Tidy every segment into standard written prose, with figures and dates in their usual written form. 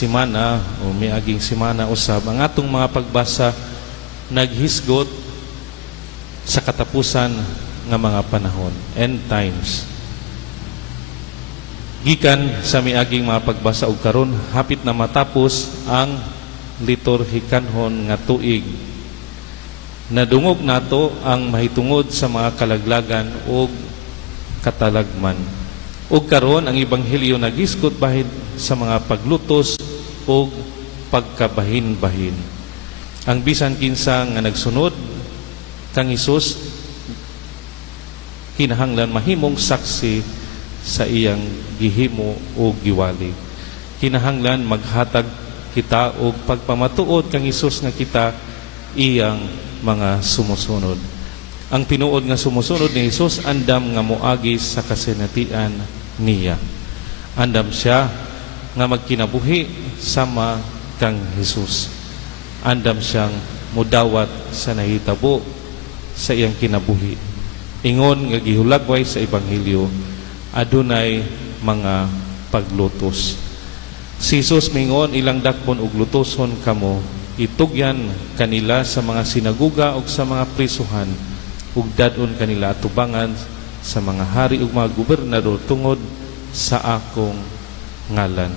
simana o miaging simana usab ang atong mga pagbasa naghisgot sa katapusan nga mga panahon, end times. Gikan sa miaging mga pagbasa og karon hapit na matapos ang liturhikanhon nga tuig. Nadungog nato ang mahitungod sa mga kalaglagan o katalagman. Ug karon ang ebanghelyo nagisgot bahid sa mga paglutos o pagkabahin-bahin. Ang bisan kinsa nga nagsunod kang Hesus kinahanglan mahimong saksi sa iyang gihimo o giwali. Kinahanglan maghatag kita og pagpamatuod kang Hesus nga kita iyang mga sumusunod. Ang tinuod nga sumusunod ni Hesus andam nga moagi sa kasinatian niya. Andam siya nga magkinabuhi sama kang Hesus. Andam siyang mudawat sa nahitabo sa iyang kinabuhi. Ingon nga gihulagway sa ebanghelyo adunay mga paglutos. Si Jesus mingon ilang dakpon og lutoson kamo, itugyan kanila sa mga sinaguga ug sa mga prisuhan ug dadon kanila atubangan sa mga hari ug mga gobernador tungod sa akong ngalan.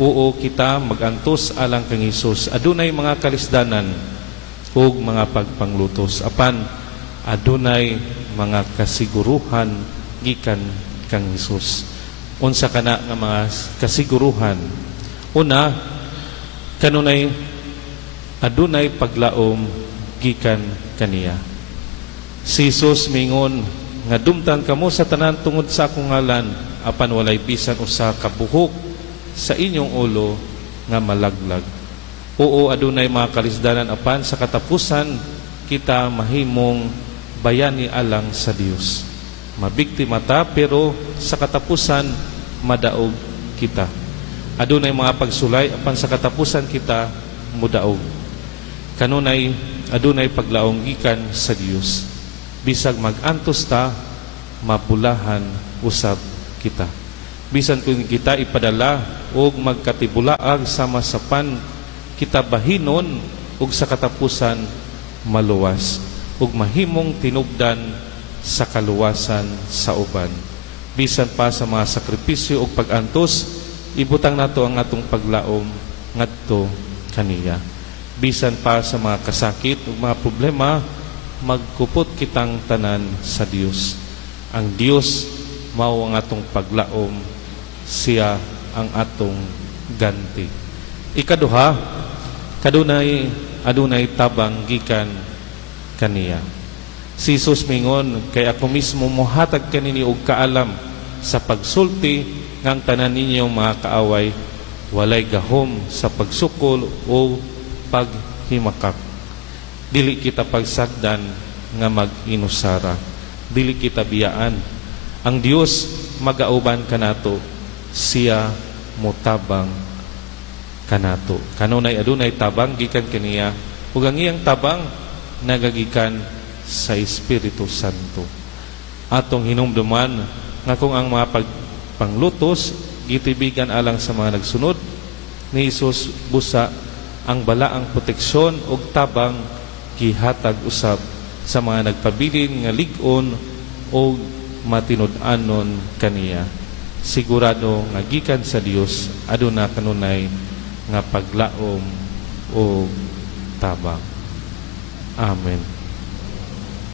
Oo, kita magantos alang kang Hesus. Adunay mga kalisdanan ug mga pagpanglutos. Apan adunay mga kasiguruhan gikan kang Hesus. Unsa kana nga mga kasiguruhan? Una, kanunay adunay paglaom gikan kaniya. Si Jesus mingon nga dumtan kamo sa tanan tungod sa akong ngalan, apan walay bisan usa ka buhok sa inyong ulo nga malaglag. Oo, adunay mga kalisdanan, apan sa katapusan kita mahimong bayani alang sa Dios. Mabiktima ta, pero sa katapusan madaog kita. Adunay mga pagsulay, apan sa katapusan kita mudaog. Kanunay adunay paglaom gikan sa Dios. Bisag magantos ta, mapulahan usab kita. Bisan kung kita ipadala og magkatibulaag sama sa pan, kita bahinon ug sa katapusan maluwas ug mahimong tinubdan sa kaluwasan sa uban. Bisan pa sa mga sakripisyo ug pag-antos, ibutang nato ang atong paglaom ngadto kaniya. Bisan pa sa mga kasakit ug mga problema, magkupot kitang tanan sa Dios. Ang Dios mao ang atong paglaom, siya ang atong ganti. Ikaduha, adunay tabang gikan kaniya. Si Jesus mingon, kay ako mismo mohatag kanini og kaalam sa pagsulti ngang tanan ninyong mga kaaway, walay gahom sa pagsukol o paghimakak. Dili kita pagsagdan nga mag-inusara. Dili kita biyaan. Ang Dios magauban kanato, siya motabang kanato. Kanunay adunay tabang gikan kaniya, ug ang iyang tabang nagagikan sa Espiritu Santo. Atong hinumduman nga kung ang mga panglutos gitibigan alang sa mga nagsunod ni Jesus, busa ang balaang proteksyon ug tabang gihatag usab sa mga nagpabilin nga lig-on o matinud-anon kaniya. Sigurado nga gikan sa Dios aduna kanunay nga paglaom o tabang. Amen.